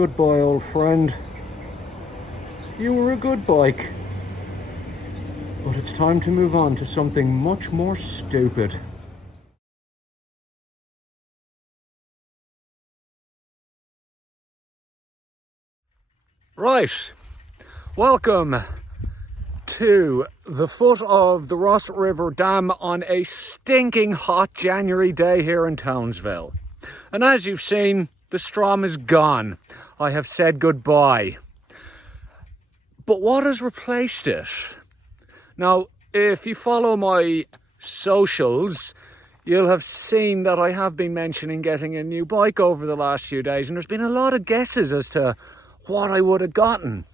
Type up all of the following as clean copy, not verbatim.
Goodbye, old friend. You were a good bike. But it's time to move on to something much more stupid. Right, welcome to the foot of the Ross River Dam on a stinking hot January day here in Townsville. And as you've seen, the Strom is gone. I have said goodbye. But what has replaced it? Now, if you follow my socials, you'll have seen that I have been mentioning getting a new bike over the last few days, and there's been a lot of guesses as to what I would have gotten.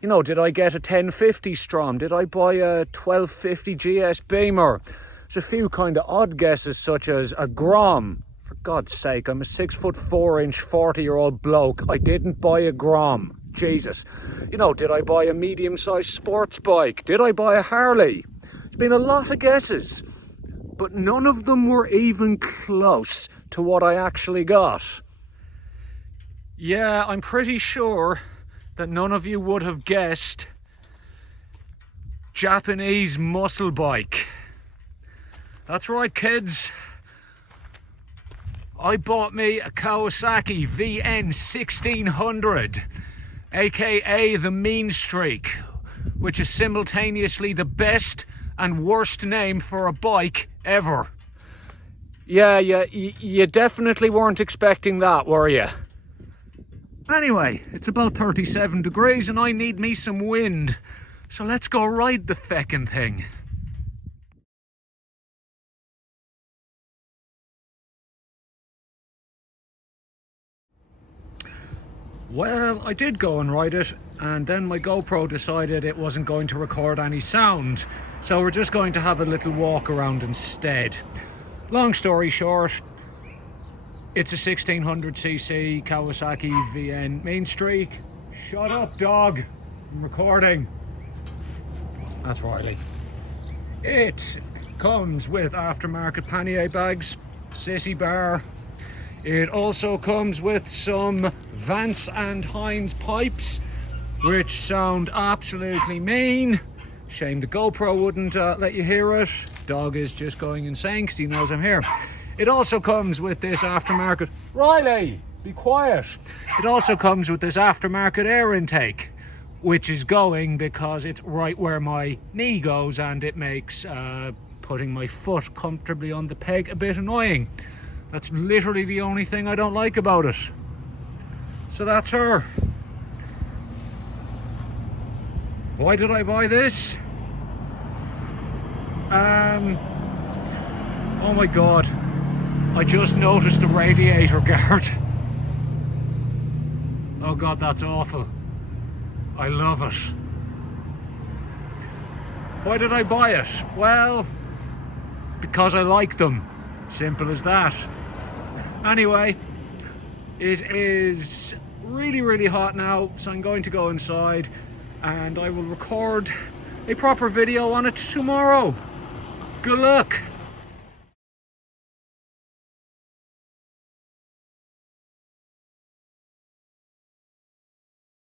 You know, did I get a 1050 Strom? Did I buy a 1250 GS Beamer? There's a few kind of odd guesses, such as a Grom. For God's sake, I'm a 6'4" 40-year-old bloke. I didn't buy a Grom. Jesus. You know, did I buy a medium-sized sports bike? Did I buy a Harley? There's been a lot of guesses, but none of them were even close to what I actually got. Yeah, I'm pretty sure that none of you would have guessed Japanese muscle bike. That's right, kids. I bought me a Kawasaki VN 1600, aka the Mean Streak, which is simultaneously the best and worst name for a bike ever. Yeah, you definitely weren't expecting that, were you? Anyway, it's about 37 degrees and I need me some wind, so let's go ride the feckin' thing. Well, I did go and ride it, and then my GoPro decided it wasn't going to record any sound, so we're just going to have a little walk around instead. Long story short, it's a 1600cc Kawasaki VN Mean Streak. Shut up, dog. I'm recording. That's Riley. It comes with aftermarket pannier bags, sissy bar. It also comes with some Vance and Hines pipes, which sound absolutely mean. Shame the GoPro wouldn't let you hear it. Dog is just going insane because he knows I'm here. It also comes with this aftermarket... Riley, be quiet. It also comes with this aftermarket air intake, which is going because it's right where my knee goes, and it makes putting my foot comfortably on the peg a bit annoying. That's literally the only thing I don't like about it. So that's her. Why did I buy this? Oh my God. I just noticed the radiator guard. Oh God, that's awful. I love it. Why did I buy it? Well, because I like them. Simple as that. Anyway, it is really, really hot now, so I'm going to go inside and I will record a proper video on it tomorrow. Good luck.